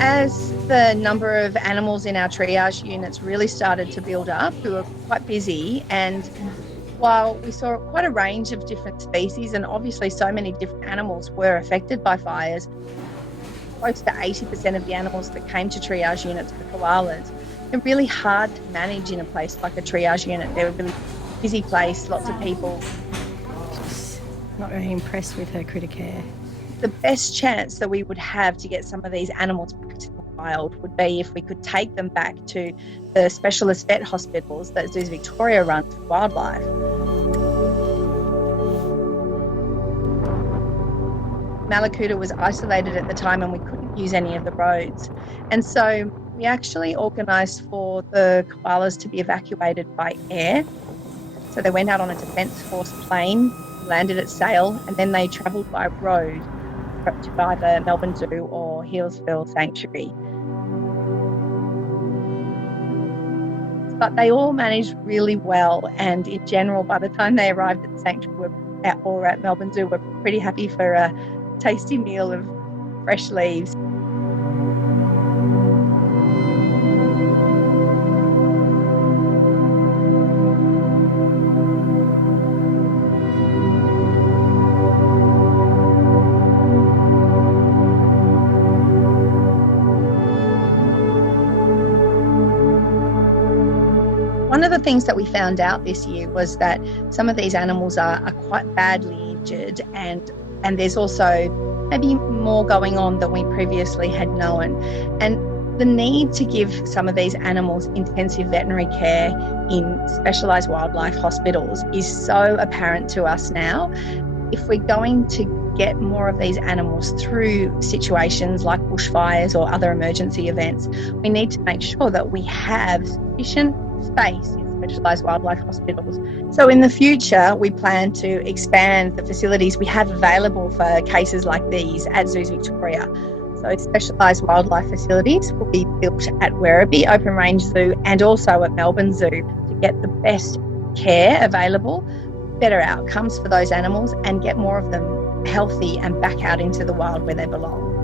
As the number of animals in our triage units really started to build up, we were quite busy, and while we saw quite a range of different species, and obviously so many different animals were affected by fires, close to 80% of the animals that came to triage units for koalas, they're really hard to manage in a place like a triage unit. They're a really busy place, lots of people. She's not very impressed with her critter care. The best chance that we would have to get some of these animals back to the wild would be if we could take them back to the specialist vet hospitals that Zoos Victoria runs for wildlife. Malakuta was isolated at the time and we couldn't use any of the roads. And so we actually organised for the koalas to be evacuated by air. So they went out on a Defence Force plane, landed at Sale, and then they travelled by road to either Melbourne Zoo or Healesville Sanctuary. But they all managed really well, and in general, by the time they arrived at the sanctuary or at Melbourne Zoo, we're pretty happy for a tasty meal of fresh leaves. One of the things that we found out this year was that some of these animals are quite badly injured, and there's also maybe more going on than we previously had known. And the need to give some of these animals intensive veterinary care in specialised wildlife hospitals is so apparent to us now. If we're going to get more of these animals through situations like bushfires or other emergency events, we need to make sure that we have sufficient space in specialised wildlife hospitals. So in the future, we plan to expand the facilities we have available for cases like these at Zoos Victoria. So specialised wildlife facilities will be built at Werribee Open Range Zoo and also at Melbourne Zoo to get the best care available, better outcomes for those animals, and get more of them healthy and back out into the wild where they belong.